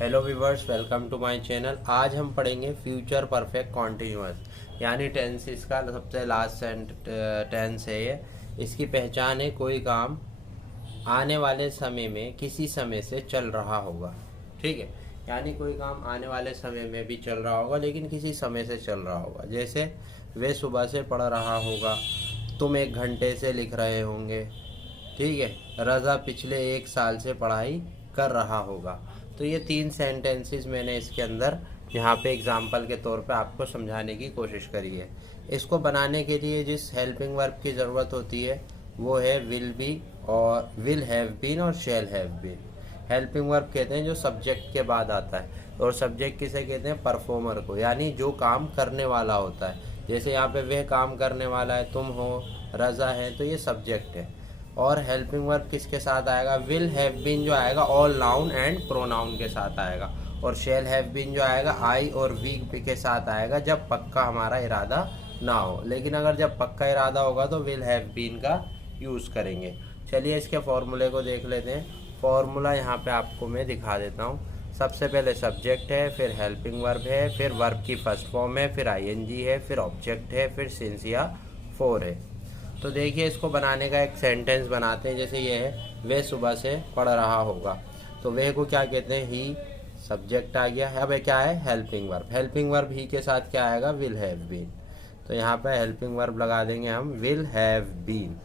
Hello viewers, welcome to my channel. आज हम पढ़ेंगे फ्यूचर परफेक्ट कॉन्टिन्यूअस यानी टेंसेस का सबसे लास्ट टेंस है ये। इसकी पहचान है कोई काम आने वाले समय में किसी समय से चल रहा होगा। ठीक है, यानी कोई काम आने वाले समय में भी चल रहा होगा लेकिन किसी समय से चल रहा होगा। जैसे वे सुबह से पढ़ रहा होगा, तुम 1 घंटे से लिख रहे होंगे। ठीक है, रज़ा पिछले 1 साल से पढ़ाई कर रहा होगा। तो ये 3 सेंटेंसेस मैंने इसके अंदर यहाँ पे एग्जाम्पल के तौर पे आपको समझाने की कोशिश करी है। इसको बनाने के लिए जिस हेल्पिंग वर्ब की ज़रूरत होती है वो है विल बी और विल हैव बीन और shall have been. Helping verb कहते हैं जो सब्जेक्ट के बाद आता है, और सब्जेक्ट किसे कहते हैं? परफॉर्मर को, यानी जो काम करने वाला होता है। जैसे यहाँ पे वह काम करने वाला है, तुम हो, रज़ा है, तो ये सब्जेक्ट है। और हेल्पिंग वर्ब किसके साथ आएगा? विल हैव बीन जो आएगा ऑल नाउन एंड प्रोनाउन के साथ आएगा, और शैल हैव बीन जो आएगा आई और वी के साथ आएगा जब पक्का हमारा इरादा ना हो। लेकिन अगर जब पक्का इरादा होगा तो विल हैव बीन का यूज़ करेंगे। चलिए इसके फॉर्मूले को देख लेते हैं। फॉर्मूला यहाँ पे आपको मैं दिखा देता हूँ। सबसे पहले सब्जेक्ट है, फिर हेल्पिंग वर्ब है, फिर वर्ब की फर्स्ट फॉर्म है, फिर आईएनजी है, फिर ऑब्जेक्ट है, फिर सिंस या फोर है। तो देखिए इसको बनाने का एक सेंटेंस बनाते हैं। जैसे ये है, वह सुबह से पढ़ रहा होगा, तो वह को क्या कहते हैं? ही, सब्जेक्ट आ गया। अब क्या है? Helping verb. हेल्पिंग वर्ब ही के साथ क्या आएगा? Will have been. तो यहाँ पे हेल्पिंग वर्ब लगा देंगे हम विल हैव बीन।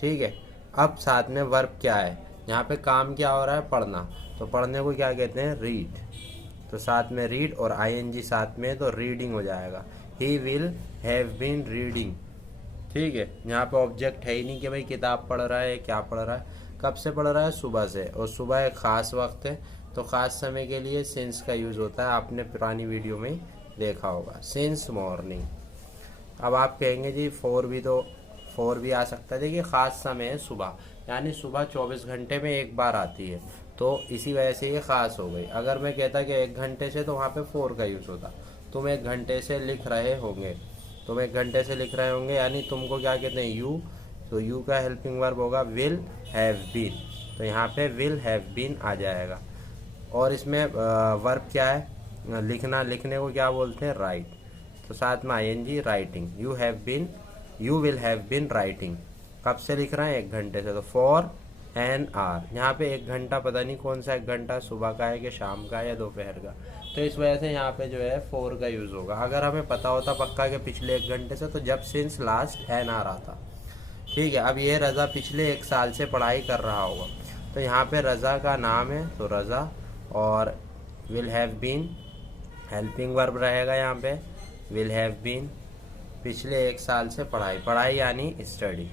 ठीक है, अब साथ में वर्ब क्या है? यहाँ पे काम क्या हो रहा है? पढ़ना। तो पढ़ने को क्या कहते हैं? रीड। तो साथ में रीड और आईएनजी साथ में, तो रीडिंग हो जाएगा। He will have been reading. ठीक है, यहाँ पे ऑब्जेक्ट है ही नहीं कि भाई किताब पढ़ रहा है, क्या पढ़ रहा है, कब से पढ़ रहा है? सुबह से। और सुबह एक ख़ास वक्त है, तो ख़ास समय के लिए सिंस का यूज़ होता है। आपने पुरानी वीडियो में देखा होगा, सिंस मॉर्निंग। अब आप कहेंगे जी फोर भी आ सकता है। देखिए ख़ास समय है सुबह, यानी सुबह 24 घंटे में एक बार आती है, तो इसी वजह से ये ख़ास हो गई। अगर मैं कहता कि 1 घंटे से, तो वहाँ पे 4 का यूज़ होता। तुम 1 घंटे से लिख रहे होंगे, तुम 1 घंटे से लिख रहे होंगे, यानी तुमको क्या कहते हैं? यू। तो यू का हेल्पिंग वर्ब होगा विल हैव बीन। तो यहाँ पे विल हैव बीन आ जाएगा। और इसमें वर्ब क्या है? लिखना। लिखने को क्या बोलते हैं? राइट। तो साथ में ING, writing. You will have been writing. कब से लिख रहे हैं? 1 घंटे से। तो फॉर एन आवर। यहाँ पे 1 घंटा पता नहीं कौन सा 1 घंटा, सुबह का है कि शाम का है या दोपहर का, तो इस वजह से यहाँ पे जो है 4 का यूज़ होगा। अगर हमें पता होता पक्का के पिछले 1 घंटे से, तो जब सिंस लास्ट एन आवर आता। ठीक है, अब ये रज़ा पिछले 1 साल से पढ़ाई कर रहा होगा, तो यहाँ पे रज़ा का नाम है तो रज़ा, और will have been helping verb रहेगा। यहाँ पे विल हैव बीन पिछले 1 साल से पढ़ाई यानी स्टडी,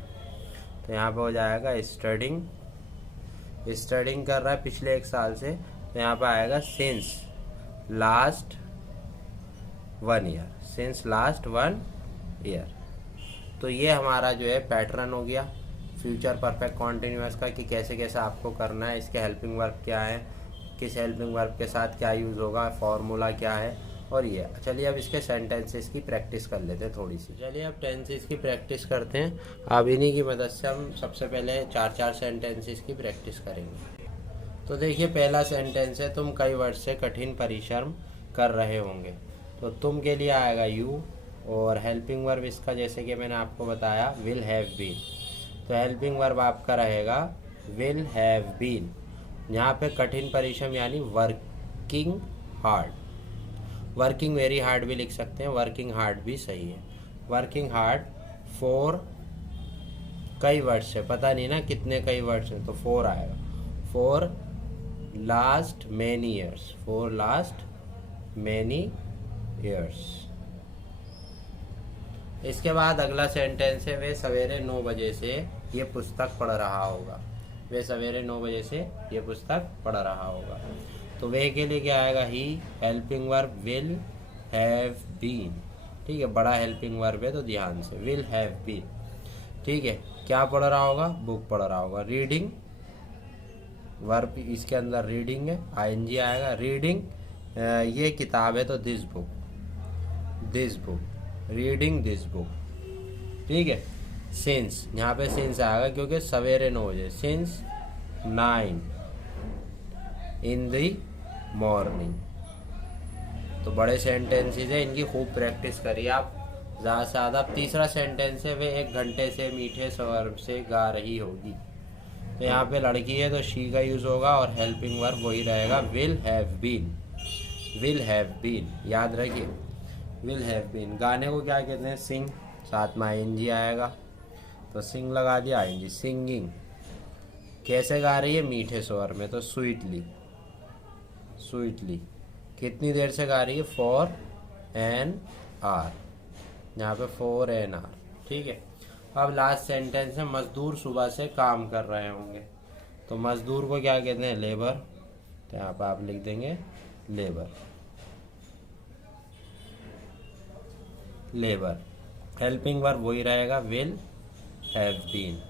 तो यहाँ पे हो जाएगा स्टडिंग कर रहा है पिछले 1 साल से, तो यहाँ पे आएगा since last 1 year. Since last 1 year. तो ये हमारा जो है पैटर्न हो गया फ्यूचर परफेक्ट कॉन्टिन्यूअस का, कि कैसे कैसे आपको करना है। इसके हेल्पिंग वर्ब क्या है, किस हेल्पिंग वर्ब के साथ क्या यूज़ होगा, फॉर्मूला क्या है, और ये। चलिए अब इसके सेंटेंसेस की प्रैक्टिस कर लेते हैं थोड़ी सी। चलिए अब टेंसेस की प्रैक्टिस करते हैं। अब इन्हीं की मदद से हम सबसे पहले 4 सेंटेंसेस की प्रैक्टिस करेंगे। तो देखिए पहला सेंटेंस है, तुम कई वर्ष से कठिन परिश्रम कर रहे होंगे। तो तुम के लिए आएगा यू, और हेल्पिंग वर्ब इसका जैसे कि मैंने आपको बताया विल हैव बीन। तो हेल्पिंग वर्ब आपका रहेगा विल हैव बीन। यहाँ पे कठिन परिश्रम यानी working hard. Working very hard भी लिख सकते हैं, वर्किंग हार्ड भी सही है। वर्किंग हार्ड फॉर कई वर्ष से, पता नहीं ना कितने कई वर्ष है, तो 4 आएगा। For last many years. For last many years. इसके बाद अगला सेंटेंस है, वे सवेरे 9 बजे से ये पुस्तक पढ़ रहा होगा। वे सवेरे 9 बजे से ये पुस्तक पढ़ रहा होगा। तो वे के लिए क्या आएगा? He, helping verb will have been. ठीक है, बड़ा हेल्पिंग वर्ब है तो ध्यान से, विल हैव बीन। ठीक है, क्या पढ़ रहा होगा? बुक पढ़ रहा होगा। रीडिंग वर्ब इसके अंदर रीडिंग है, आईएनजी आएगा। रीडिंग ये किताब है तो this book reading this book. ठीक है, सिंस, यहाँ पे सिंस आएगा क्योंकि सवेरे 9 बजे। सिंस 9 इन दी मॉर्निंग। तो बड़े सेंटेंसेस है, इनकी खूब प्रैक्टिस करिए आप ज़्यादा से ज़्यादा। अब तीसरा सेंटेंस है, वे 1 घंटे से मीठे स्वर से गा रही होगी। तो यहाँ पे लड़की है तो शी का यूज़ होगा और हेल्पिंग वर्ब वही रहेगा, will have been. Will have been याद रखिए, विल हैव बीन। गाने को क्या कहते हैं? सिंग, साथ में आईएनजी आएगा तो सिंग लगा दिया, आईएनजी। सिंगिंग कैसे गा रही है? मीठे स्वर में, तो स्वीटली। स्वीटली कितनी देर से गा रही है? फॉर एन आवर, यहाँ पे फॉर एन आवर, ठीक है। अब लास्ट सेंटेंस है, मजदूर सुबह से काम कर रहे होंगे। तो मजदूर को क्या कहते हैं? लेबर। तो यहाँ पे आप लिख देंगे लेबर। लेबर। हेल्पिंग वर्ब वही रहेगा, विल हैव बीन,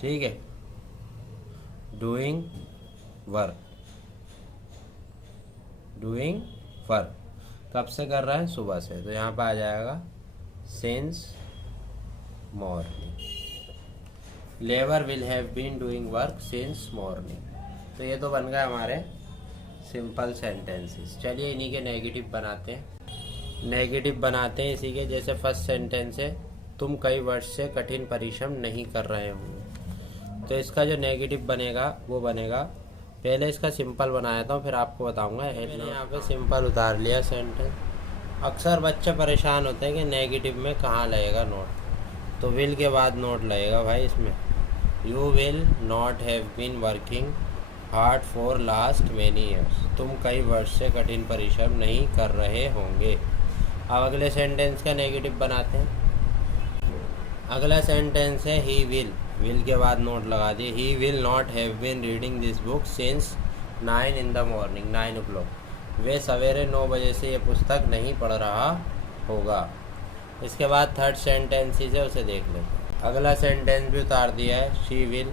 ठीक है। डूइंग वर्क, डूइंग वर्क कब से कर रहा है? सुबह से। तो यहाँ पे आ जाएगा since morning. Labour will have been doing work since morning. तो ये तो बन गए हमारे सिंपल सेंटेंसेस। चलिए इन्हीं के नेगेटिव बनाते हैं। नेगेटिव बनाते हैं इसी के। जैसे फर्स्ट सेंटेंस है, तुम कई वर्ष से कठिन परिश्रम नहीं कर रहे होंगे। तो इसका जो नेगेटिव बनेगा वो बनेगा, पहले इसका सिंपल बनाया था फिर आपको बताऊंगा। मैंने यहाँ पे सिंपल उतार लिया सेंटेंस। अक्सर बच्चे परेशान होते हैं कि नेगेटिव में कहाँ लगेगा नोट। तो विल के बाद नोट लगेगा भाई इसमें। You will not have been working hard for last many years. तुम कई वर्ष से कठिन परिश्रम नहीं कर रहे होंगे। अब अगले सेंटेंस का नेगेटिव बनाते हैं। अगला सेंटेंस है ही विल के बाद नोट लगा दिए। He will not have been reading this book since 9 in the morning, 9 o'clock। वे सवेरे 9 बजे से ये पुस्तक नहीं पढ़ रहा होगा। इसके बाद थर्ड सेंटेंस है, उसे देख लेते हैं। अगला सेंटेंस भी उतार दिया है, शी विल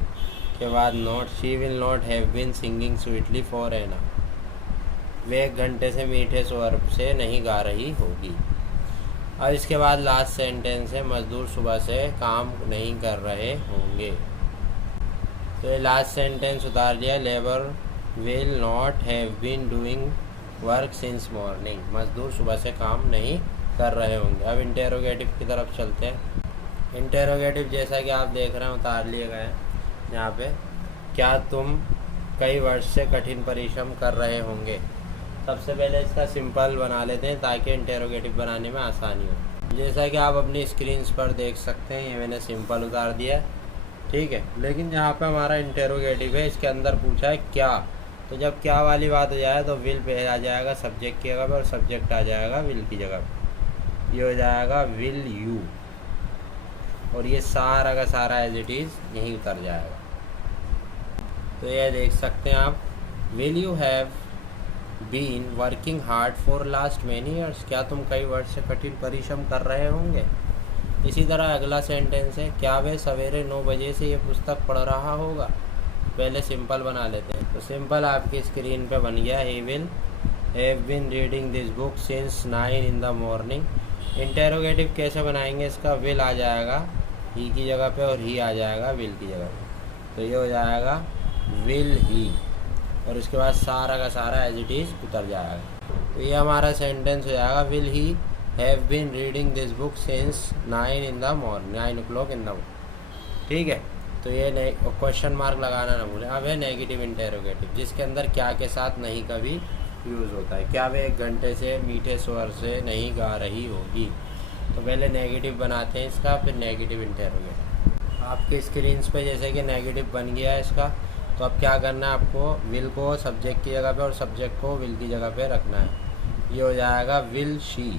के बाद not. She will not have been singing sweetly for an hour. वे 1 घंटे से मीठे स्वर से नहीं गा रही होगी। और इसके बाद लास्ट सेंटेंस है, मजदूर सुबह से काम नहीं कर रहे होंगे। तो ये लास्ट सेंटेंस उतार दिया, labour will not have been doing work since morning. मजदूर सुबह से काम नहीं कर रहे होंगे। अब इंटेरोगेटिव की तरफ चलते हैं। इंटेरोगेटिव जैसा कि आप देख रहे हैं उतार लिए गए हैं यहाँ पे। क्या तुम कई वर्ष से कठिन परिश्रम कर रहे होंगे। सबसे पहले इसका सिंपल बना लेते हैं ताकि इंटेरोगेटिव बनाने में आसानी हो। जैसा कि आप अपनी स्क्रीन पर देख सकते हैं, ये मैंने सिंपल उतार दिया, ठीक है। लेकिन यहाँ पे हमारा इंटेरोगेटिव है, इसके अंदर पूछा है क्या। तो जब क्या वाली बात हो जाए तो विल पे आ जाएगा सब्जेक्ट की जगह पर और सब्जेक्ट आ जाएगा विल की जगह पर। ये हो जाएगा विल यू, और ये सारा का सारा एज इट इज़ यहीं उतर जाएगा। तो ये देख सकते हैं आप, will you have been working hard for last many years. क्या तुम कई वर्ष से कठिन परिश्रम कर रहे होंगे। इसी तरह अगला सेंटेंस है, क्या वे सवेरे 9 बजे से ये पुस्तक पढ़ रहा होगा। पहले सिंपल बना लेते हैं। तो सिंपल आपकी स्क्रीन पे बन गया, he will have been reading this book since 9 in the morning। Interrogative कैसे बनाएंगे इसका, विल आ जाएगा ही की जगह पे और ही आ जाएगा विल की जगह पे। तो ये हो जाएगा विल ही, और उसके बाद सारा का सारा एज इट इज़ उतर जाएगा। तो ये हमारा सेंटेंस हो जाएगा, will he have been reading this book since 9 in the morning, 9 o'clock in the morning, ठीक है। तो ये क्वेश्चन मार्क लगाना ना भूलें। अब है नेगेटिव इंटेरोगेटिव, जिसके अंदर क्या के साथ नहीं का भी यूज़ होता है। क्या वे 1 घंटे से मीठे स्वर से नहीं गा रही होगी। तो पहले नेगेटिव बनाते हैं इसका, फिर नेगेटिव इंटेरोगेटिव। आपके स्क्रीन पे जैसे कि नेगेटिव बन गया है इसका। तो अब क्या करना है आपको, विल को सब्जेक्ट की जगह पे और सब्जेक्ट को विल की जगह पे रखना है। ये हो जाएगा विल शी,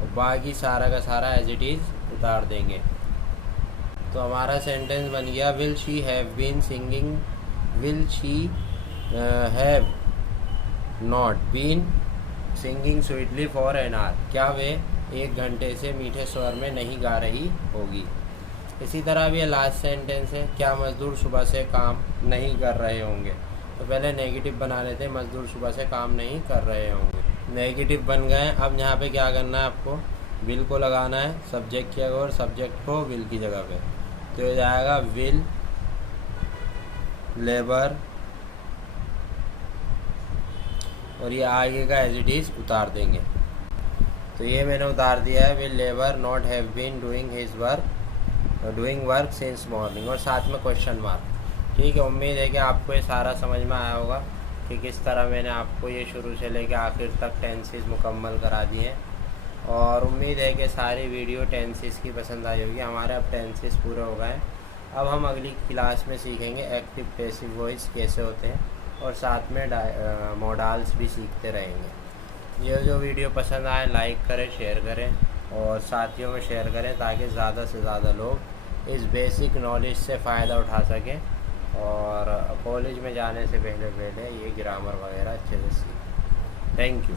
और बाकी सारा का सारा एज इट इज़ उतार देंगे। तो हमारा सेंटेंस बन गया, will she have been singing, will she have not been singing sweetly for an hour. क्या वे 1 घंटे से मीठे स्वर में नहीं गा रही होगी। इसी तरह भी लास्ट सेंटेंस है, क्या मजदूर सुबह से काम नहीं कर रहे होंगे। तो पहले नेगेटिव बना लेते हैं, मजदूर सुबह से काम नहीं कर रहे होंगे। नेगेटिव बन गए। अब यहाँ पे क्या करना है आपको, विल को लगाना है सब्जेक्ट की जगह और सब्जेक्ट को विल की जगह पे। तो हो जाएगा विल लेबर और ये आगे का एज इट इज़ उतार देंगे। तो ये मैंने उतार दिया है, will labour not have been doing work since morning, और साथ में क्वेश्चन मार्क। ठीक है, उम्मीद है कि आपको ये सारा समझ में आया होगा कि किस तरह मैंने आपको ये शुरू से लेकर आखिर तक टेंसेस मुकम्मल करा दिए हैं। और उम्मीद है कि सारी वीडियो टेंसेस की पसंद आई होगी। हमारे अब टेंसेस पूरे हो गए हैं। अब हम अगली क्लास में सीखेंगे एक्टिव पैसिव वॉइस कैसे होते हैं, और साथ में मॉडल्स भी सीखते रहेंगे। ये जो वीडियो पसंद आए लाइक करें, शेयर करें और साथियों में शेयर करें, ताकि ज़्यादा से ज़्यादा लोग इस बेसिक नॉलेज से फ़ायदा उठा सकें और कॉलेज में जाने से पहले ये ग्रामर वगैरह अच्छे से सीखें। Thank you.